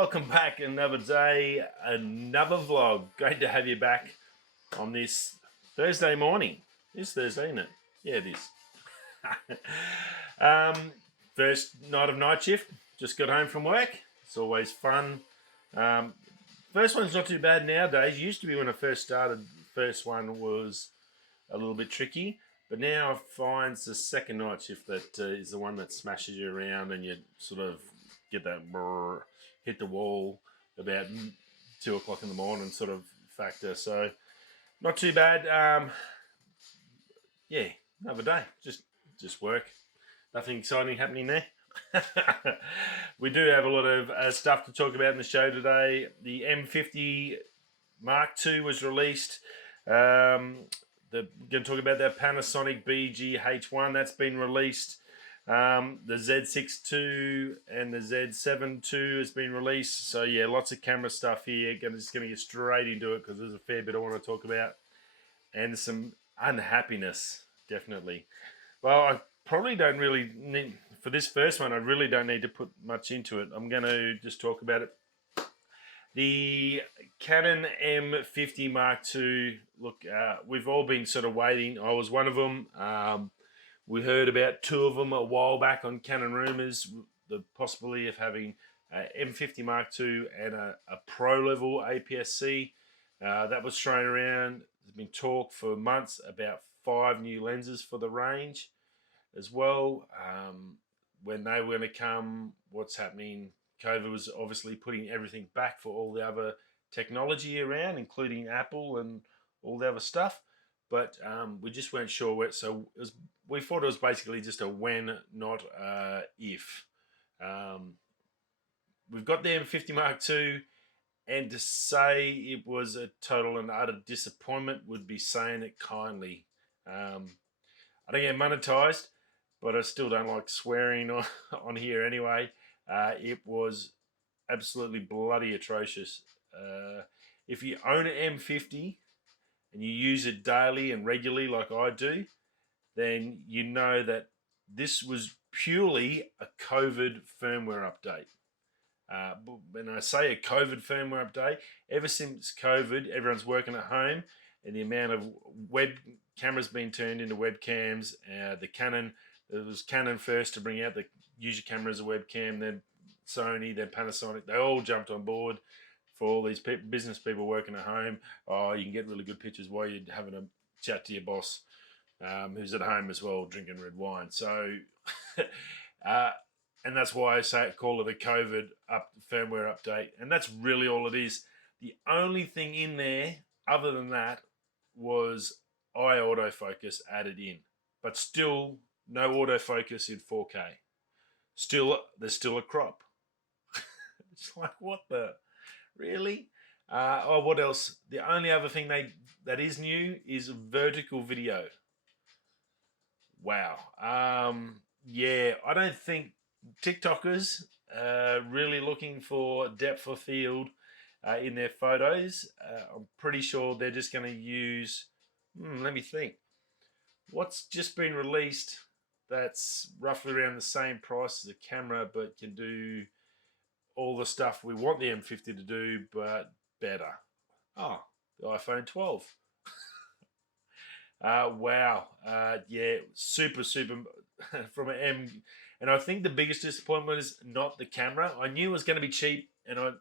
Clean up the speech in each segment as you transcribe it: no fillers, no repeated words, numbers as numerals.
welcome back. Another day, another vlog. Great to have you back on this Thursday morning. It's Thursday, isn't it? Yeah, it is. First night of night shift. Just got home from work. It's always fun. First one's not too bad nowadays. Used to be when I first started. First one was a little bit tricky, but now I find it's the second night shift that is the one that smashes you around and you sort of get that brrr, hit the wall about 2 o'clock in the morning sort of factor. So not too bad. Yeah, another day. Just work. Nothing exciting happening there. We do have a lot of stuff to talk about in the show today. The M50 Mark II was released. We're going to talk about that Panasonic BGH1 that's been released. The Z6Z and the Z7 II has been released. So yeah, lots of camera stuff here. Just going to get straight into it because there's a fair bit I want to talk about. And some unhappiness, definitely. Well, I probably don't really need, for this first one, I really don't need to put much into it. I'm going to just talk about it. The Canon M50 Mark II, look, we've all been sort of waiting. I was one of them. We heard about 2 of them a while back on Canon Rumours, the possibility of having M50 Mark II and a Pro level APS-C. That was thrown around. There's been talk for months about 5 new lenses for the range as well. When they were going to come, what's happening? COVID was obviously putting everything back for all the other technology around, including Apple and all the other stuff. But we just weren't sure where. So we thought it was basically just a when, not if. We've got the M50 Mark II, and to say it was a total and utter disappointment would be saying it kindly. I don't get monetized, but I still don't like swearing on here anyway. It was absolutely bloody atrocious. If you own an M50 and you use it daily and regularly like I do, then you know that this was purely a COVID firmware update. When I say a COVID firmware update, ever since COVID, everyone's working at home, and the amount of web cameras being turned into webcams. The Canon, it was Canon first to bring out the use your camera as a webcam, then Sony, then Panasonic. They all jumped on board for all these business people working at home. Oh, you can get really good pictures while you're having a chat to your boss, who's at home as well, drinking red wine. So, and that's why I call it a COVID firmware update. And that's really all it is. The only thing in there, other than that, was eye autofocus added in. But still, no autofocus in 4K. There's still a crop. It's like, what the? Really? What else? The only other thing that is new is vertical video. Wow. Yeah, I don't think TikTokers are really looking for depth of field in their photos. I'm pretty sure they're just going to use, let me think. What's just been released that's roughly around the same price as a camera, but can do all the stuff we want the M50 to do, but better. Oh, the iPhone 12. Wow. Yeah, super from an M. And I think the biggest disappointment is not the camera. I knew it was going to be cheap, and I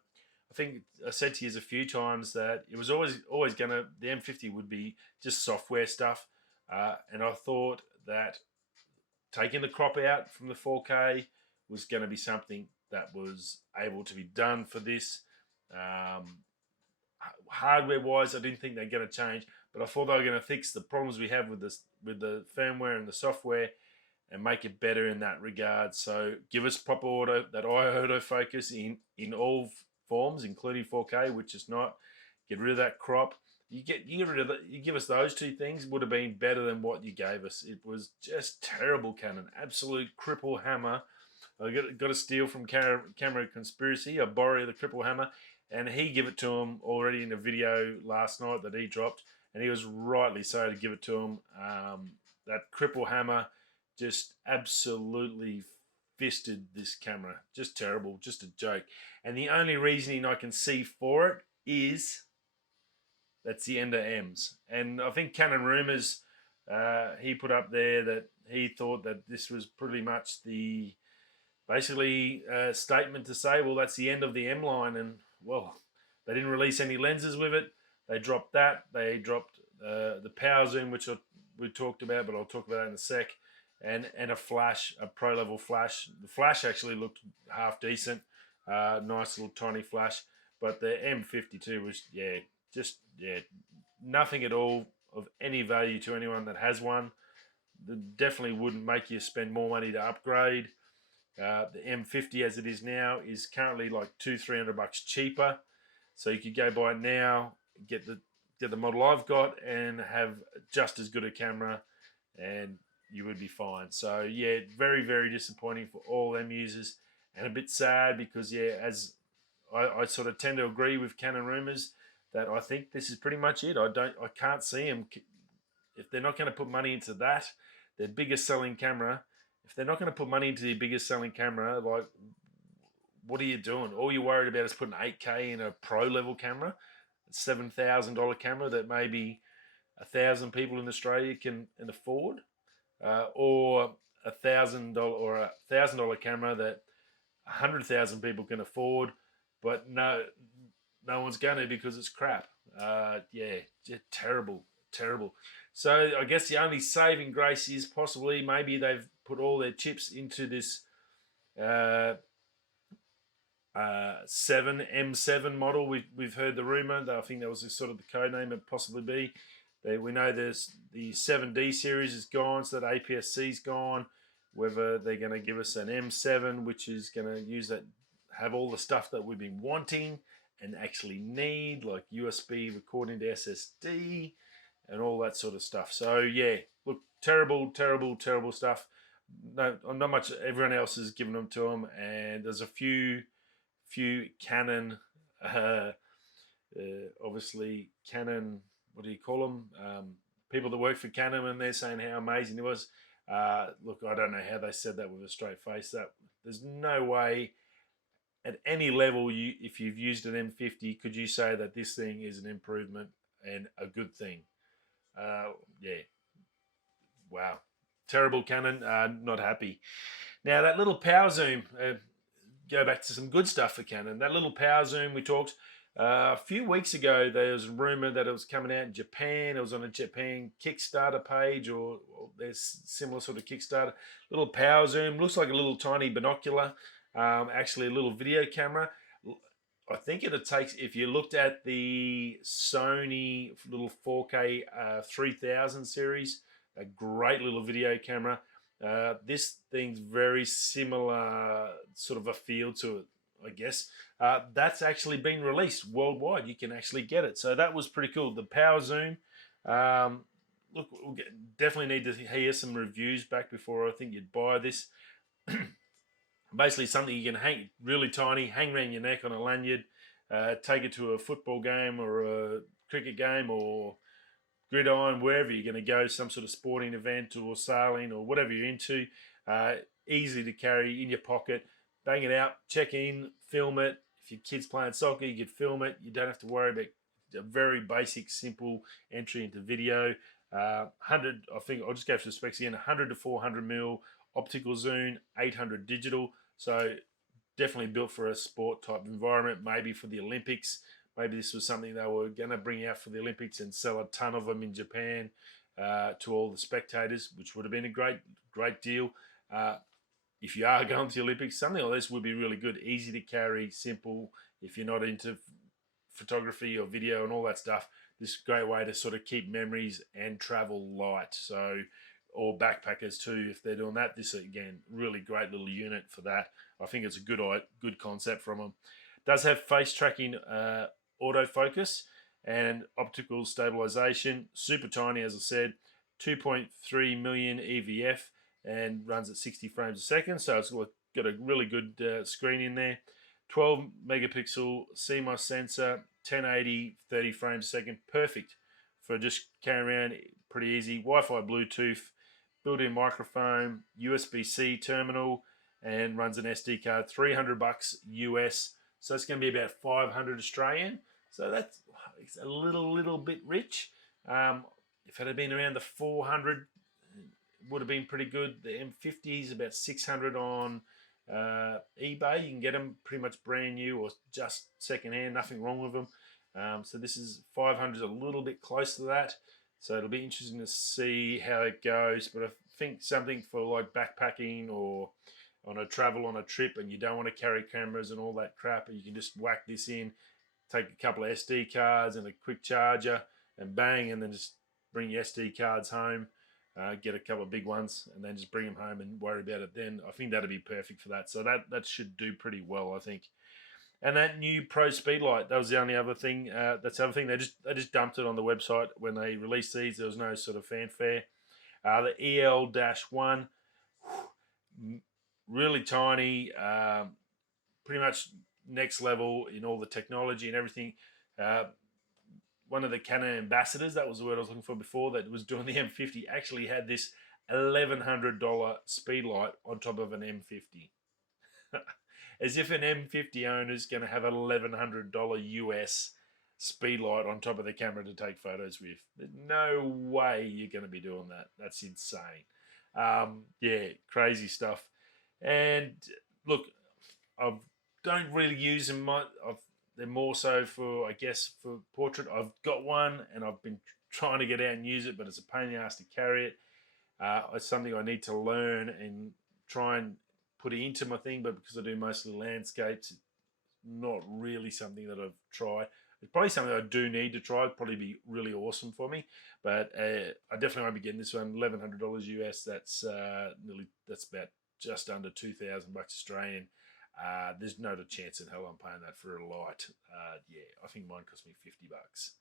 think I said to you a few times that it was always going to, the M50 would be just software stuff. And I thought that taking the crop out from the 4K was going to be something that was able to be done for this. Hardware-wise, I didn't think they're going to change, but I thought they were going to fix the problems we have with the firmware and the software and make it better in that regard. So give us proper eye autofocus in all forms, including 4K, which is not. Get rid of that crop. You give us those 2 things, would have been better than what you gave us. It was just terrible, Canon. Absolute Cripple hammer. I got a steal from Camera Conspiracy. I borrowed the Cripple hammer, and he gave it to him already in a video last night that he dropped, and he was rightly so to give it to him. That Cripple hammer just absolutely fisted this camera. Just terrible, just a joke. And the only reasoning I can see for it is that's the Ender M's. And I think Canon Rumors, he put up there that he thought that this was pretty much the basically statement to say, well, that's the end of the M line. And well, they didn't release any lenses with it. They dropped that. They dropped the power zoom, which we talked about, but I'll talk about that in a sec. And a flash, a pro level flash. The flash actually looked half decent, nice little tiny flash. But the M52 was just nothing at all of any value to anyone that has one. It definitely wouldn't make you spend more money to upgrade. The M50 as it is now is currently like $200-300 cheaper. So you could go buy it now, get the model I've got, and have just as good a camera, and you would be fine. So yeah, very, very disappointing for all them users, and a bit sad because as I sort of tend to agree with Canon Rumors that I think this is pretty much it. I can't see them, if they're not going to put money into that, their biggest selling camera. If they're not going to put money into the biggest selling camera, like, what are you doing? All you're worried about is putting 8K in a pro level camera, a $7,000 camera that maybe 1,000 people in Australia can afford, or $1,000 camera that 100,000 people can afford, but no one's going to because it's crap. Just terrible. So I guess the only saving grace is possibly maybe they've put all their chips into this M7 model. We've heard the rumor that I think that was sort of the code name it possibly be. We know there's the 7D series is gone, so that APS-C's gone. Whether they're going to give us an M7, which is going to use that, have all the stuff that we've been wanting and actually need, like USB recording to SSD and all that sort of stuff. So yeah, look, terrible stuff. No, not much. Everyone else is giving them to them, and there's a few Canon, obviously Canon. What do you call them? People that work for Canon, and they're saying how amazing it was. Look, I don't know how they said that with a straight face. That there's no way at any level, if you've used an M50, could you say that this thing is an improvement and a good thing? Wow. Terrible Canon, not happy. Now that little power zoom, go back to some good stuff for Canon. That little power zoom we talked a few weeks ago, there was a rumor that it was coming out in Japan. It was on a Japan Kickstarter page, or there's similar sort of Kickstarter. Little power zoom, looks like a little tiny binocular, actually a little video camera. I think it takes, if you looked at the Sony little 4K 3000 series, a great little video camera. This thing's very similar sort of a feel to it, I guess. That's actually been released worldwide. You can actually get it. So that was pretty cool. The power zoom. Look, we'll definitely need to hear some reviews back before I think you'd buy this. Basically something you can hang, really tiny, hang around your neck on a lanyard, take it to a football game or a cricket game or gridiron, wherever you're going to go, some sort of sporting event or sailing or whatever you're into. Easy to carry in your pocket. Bang it out, check in, film it. If your kid's playing soccer, you could film it. You don't have to worry about a very basic, simple entry into video. 100, I think I'll just go for the specs again, 100 to 400 mil optical zoom, 800 digital. So definitely built for a sport type environment, maybe for the Olympics. Maybe this was something they were going to bring out for the Olympics and sell a ton of them in Japan to all the spectators, which would have been a great deal. If you are going to the Olympics, something like this would be really good. Easy to carry, simple. If you're not into photography or video and all that stuff, this is a great way to sort of keep memories and travel light. So, or backpackers too, if they're doing that. This, again, really great little unit for that. I think it's a good concept from them. Does have face tracking autofocus and optical stabilization. Super tiny, as I said, 2.3 million EVF and runs at 60 frames a second. So it's got a really good screen in there. 12 megapixel CMOS sensor, 1080, 30 frames a second. Perfect for just carrying around, pretty easy. Wi-Fi, Bluetooth, built-in microphone, USB-C terminal, and runs an SD card, $300 US. So it's going to be about 500 Australian. So that's it's a little bit rich. If it had been around the 400, it would have been pretty good. The M50 is about 600 on eBay. You can get them pretty much brand new or just secondhand, nothing wrong with them. So this is 500 is a little bit close to that. So it'll be interesting to see how it goes. But I think something for like backpacking or on a travel on a trip and you don't want to carry cameras and all that crap, and you can just whack this in, take a couple of SD cards and a quick charger and bang, and then just bring your SD cards home, get a couple of big ones and then just bring them home and worry about it then. I think that'd be perfect for that. So that should do pretty well, I think. And that new Pro Speedlight, that was the only other thing. That's the other thing. They just dumped it on the website when they released these. There was no sort of fanfare. The EL-1, really tiny, pretty much next level in all the technology and everything. One of the Canon ambassadors, that was the word I was looking for before, that was doing the M50, actually had this $1,100 Speedlight on top of an M50. As if an M50 owner is going to have an $1,100 US Speedlight on top of the camera to take photos with. There's no way you're going to be doing that. That's insane. Yeah, crazy stuff. And look, I don't really use them much. They're more so for, I guess, for portrait. I've got one and I've been trying to get out and use it, but it's a pain in the ass to carry it. It's something I need to learn and try and put it into my thing, but because I do mostly landscapes, it's not really something that I've tried. It's probably something I do need to try. It'd probably be really awesome for me, but I definitely won't be getting this one. $1,100 US. That's about just under 2,000 bucks Australian. There's no chance in hell I'm paying that for a light. Yeah, I think mine cost me 50 bucks.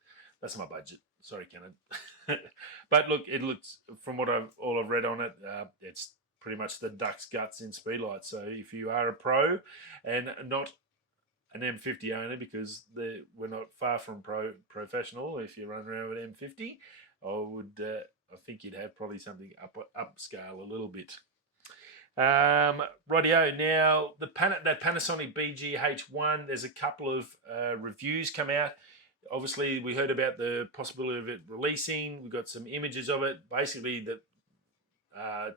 That's my budget. Sorry, Canon. But look, it looks, from what all I've read on it, it's pretty much the duck's guts in speedlight. So if you are a pro and not an M50 owner, because we're not far from professional, if you run around with M50, I think you'd have probably something upscale a little bit. Rightio, now that Panasonic BGH1, there's a couple of reviews come out. Obviously, we heard about the possibility of it releasing. We got some images of it. Basically, the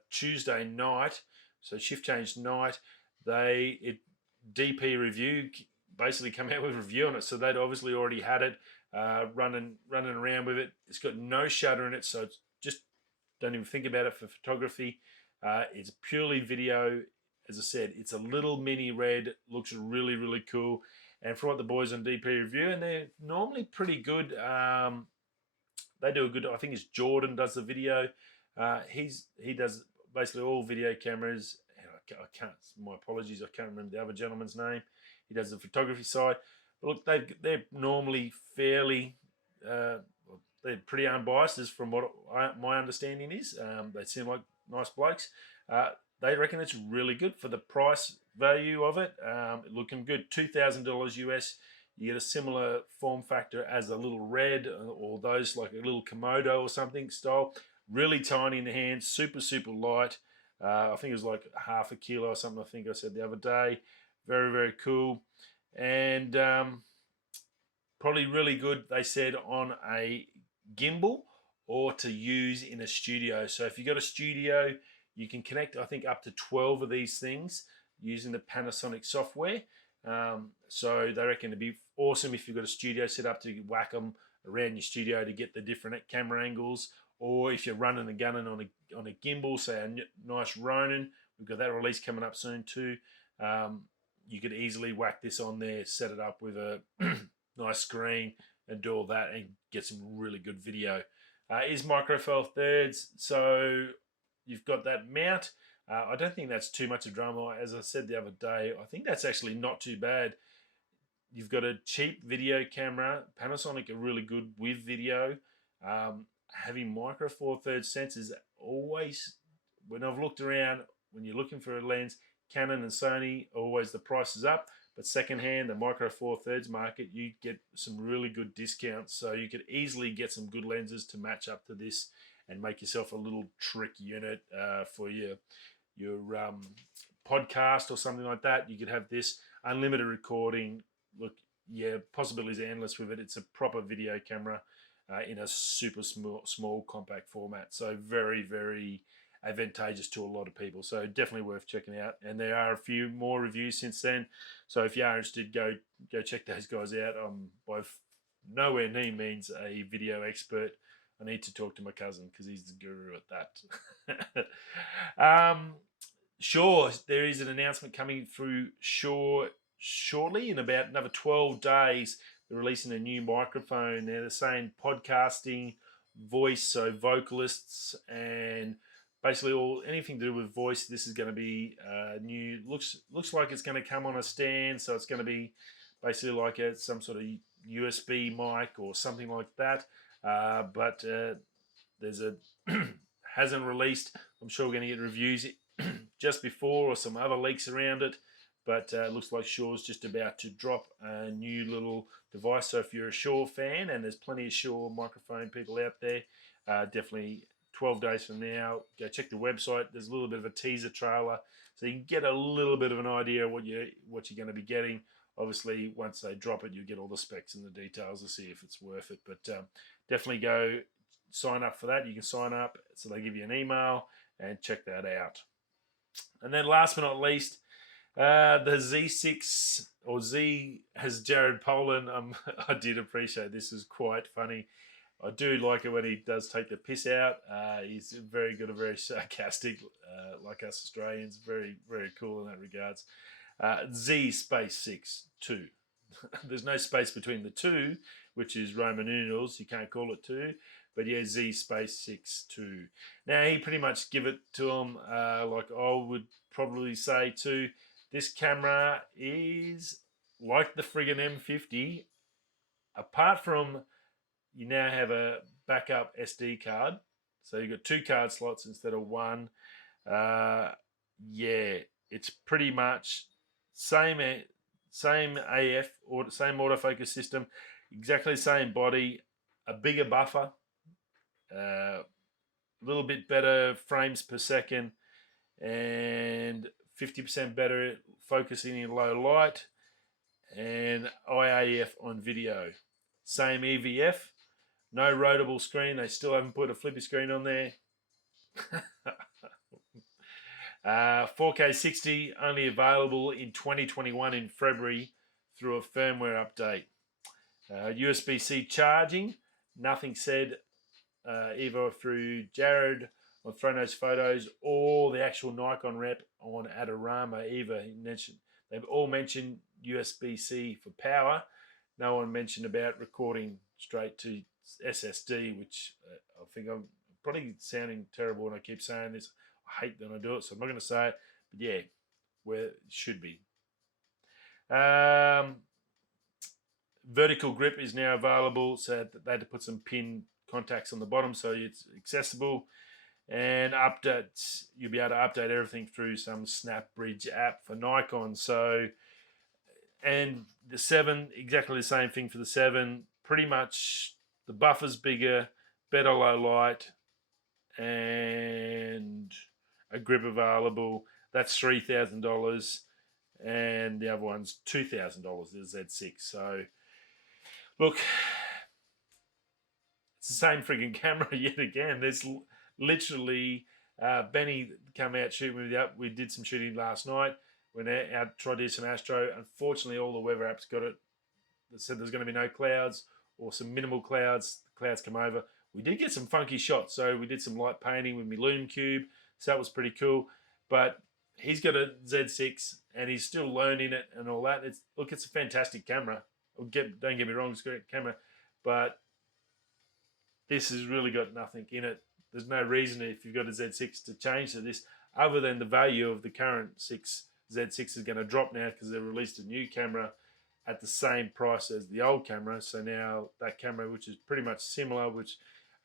Tuesday night, so shift change night, DP Review basically come out with a review on it. So they'd obviously already had it running around with it. It's got no shutter in it, so it's just don't even think about it for photography. It's purely video. As I said, it's a little mini red, looks really, really cool. And from what the boys on DP Review, and they're normally pretty good. They do a good, I think it's Jordan does the video. He does basically all video cameras. I can't, my apologies, I can't remember the other gentleman's name. He does the photography side. But look, they're normally fairly, they're pretty unbiased, as from what my understanding is. They seem like nice blokes. They reckon it's really good for the price value of it. Looking good. $2,000 US. You get a similar form factor as a little red, or those like a little Komodo or something style. Really tiny in the hand, super light. I think it was like half a kilo or something, I think I said the other day. Very, very cool. And probably really good, they said, on a gimbal or to use in a studio. So if you've got a studio, you can connect, I think, up to 12 of these things using the Panasonic software. So they reckon it'd be awesome if you've got a studio set up to whack them around your studio to get the different camera angles. Or if you're running and gunning on a gimbal, say a nice Ronin, we've got that release coming up soon too. You could easily whack this on there, set it up with a nice screen and do all that and get some really good video. Is micro four thirds, so you've got that mount. I don't think that's too much of drama. As I said the other day, I think that's actually not too bad. You've got a cheap video camera. Panasonic are really good with video. Having micro four thirds sensors always, when I've looked around, when you're looking for a lens, Canon and Sony, always the price is up. But secondhand, the micro four thirds market, you get some really good discounts. So you could easily get some good lenses to match up to this and make yourself a little trick unit for your podcast or something like that, you could have this unlimited recording. Look, yeah, possibilities are endless with it. It's a proper video camera in a super small compact format. So very, very advantageous to a lot of people. So definitely worth checking out. And there are a few more reviews since then. So if you are interested, go check those guys out. I'm by nowhere near means a video expert. I need to talk to my cousin because he's the guru at that. Sure, there is an announcement coming through Shure shortly. In about another 12 days, they're releasing a new microphone. They're saying podcasting, voice, so vocalists, and basically anything to do with voice. This is going to be new. Looks like it's going to come on a stand, so it's going to be basically like some sort of USB mic or something like that. But there's a hasn't released. I'm sure we're going to get reviews just before or some other leaks around it. But it looks like Shure's just about to drop a new little device. So if you're a Shure fan, and there's plenty of Shure microphone people out there, definitely 12 days from now, go check the website. There's a little bit of a teaser trailer, so you can get a little bit of an idea of what you're going to be getting. Obviously, once they drop it, you get all the specs and the details to see if it's worth it. But definitely go sign up for that. You can sign up, so they give you an email, and check that out. And then last but not least, the Z6 or Z has Jared Poland. I did appreciate this. Is quite funny. I do like it when he does take the piss out. He's very good and very sarcastic, like us Australians. Very, very cool in that regards. Z space 6 2. There's no space between the 2, which is Roman numerals. You can't call it 2. But yeah, Z space 6 2. Now, he pretty much give it to him like I would probably say too. This camera is like the friggin' M50. Apart from you now have a backup SD card. So you've got 2 card slots instead of 1. Yeah, it's pretty much same AF or same autofocus system, exactly the same body, a bigger buffer, a little bit better frames per second, and 50% better focusing in low light, and IAF on video. Same EVF, no rotable screen. They still haven't put a flippy screen on there. 4K 60 only available in 2021 in February through a firmware update. USB-C charging, nothing said either through Jared on Thronos Photos or the actual Nikon rep on Adorama either. They've all mentioned USB-C for power. No one mentioned about recording straight to SSD, which I think I'm probably sounding terrible when I keep saying this. I hate when I do it, so I'm not going to say it. But yeah, where it should be. Vertical grip is now available, so they had to put some pin contacts on the bottom so it's accessible. And updates, you'll be able to update everything through some SnapBridge app for Nikon. So, and the 7, exactly the same thing for the 7. Pretty much the buffer's bigger, better low light, and a grip available. That's $3,000, and the other one's $2,000, the Z6. So, look, it's the same frigging camera yet again. There's literally Benny come out shooting with up. We did some shooting last night. Went out tried to do some astro. Unfortunately, all the weather apps got it. They said there's going to be no clouds or some minimal clouds. The clouds come over. We did get some funky shots. So we did some light painting with my Lume Cube. So that was pretty cool. But he's got a Z6 and he's still learning it and all that. It's a fantastic camera. Don't get me wrong, it's a great camera. But this has really got nothing in it. There's no reason if you've got a Z6 to change to this other than the value of the current Z6 is going to drop now because they've released a new camera at the same price as the old camera. So now that camera, which is pretty much similar, which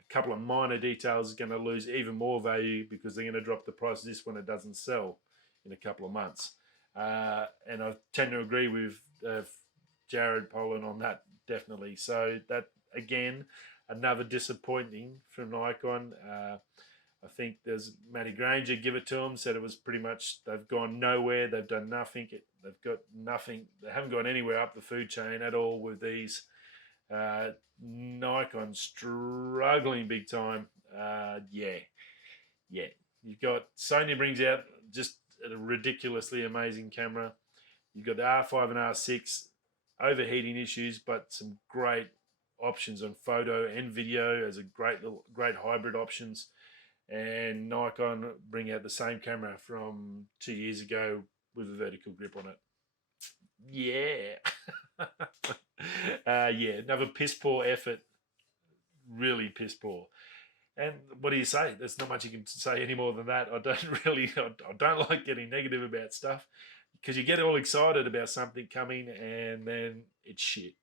a couple of minor details is going to lose even more value because they're going to drop the price of this when it doesn't sell in a couple of months. And I tend to agree with Jared Poland on that, definitely. So that, again, another disappointing from Nikon. I think there's Matty Granger give it to them, said it was pretty much, they've gone nowhere, they've done nothing, they've got nothing, they haven't gone anywhere up the food chain at all with these. Nikon struggling big time. Yeah. You've got Sony brings out just a ridiculously amazing camera. You've got the R5 and R6, overheating issues, but some great options on photo and video as a great hybrid options. And Nikon bring out the same camera from 2 years ago with a vertical grip on it. Yeah. Yeah, another piss poor effort. Really piss poor. And what do you say? There's not much you can say any more than that. I don't like getting negative about stuff, because you get all excited about something coming and then it's shit.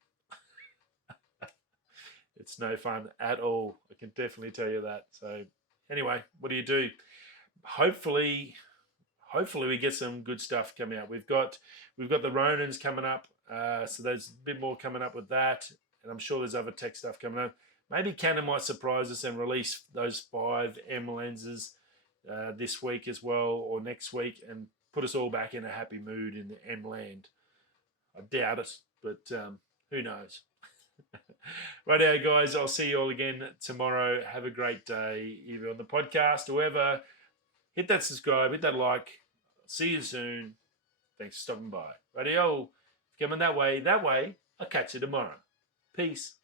It's no fun at all. I can definitely tell you that. So anyway, what do? Hopefully we get some good stuff coming out. We've got the Ronins coming up, so there's a bit more coming up with that, and I'm sure there's other tech stuff coming up. Maybe Canon might surprise us and release those 5M lenses this week as well, or next week, and put us all back in a happy mood in the M land. I doubt it, but who knows? Righto, guys, I'll see you all again tomorrow. Have a great day, either on the podcast or whoever. Hit that subscribe, hit that like. See you soon. Thanks for stopping by. Righto, coming that way. I'll catch you tomorrow. Peace.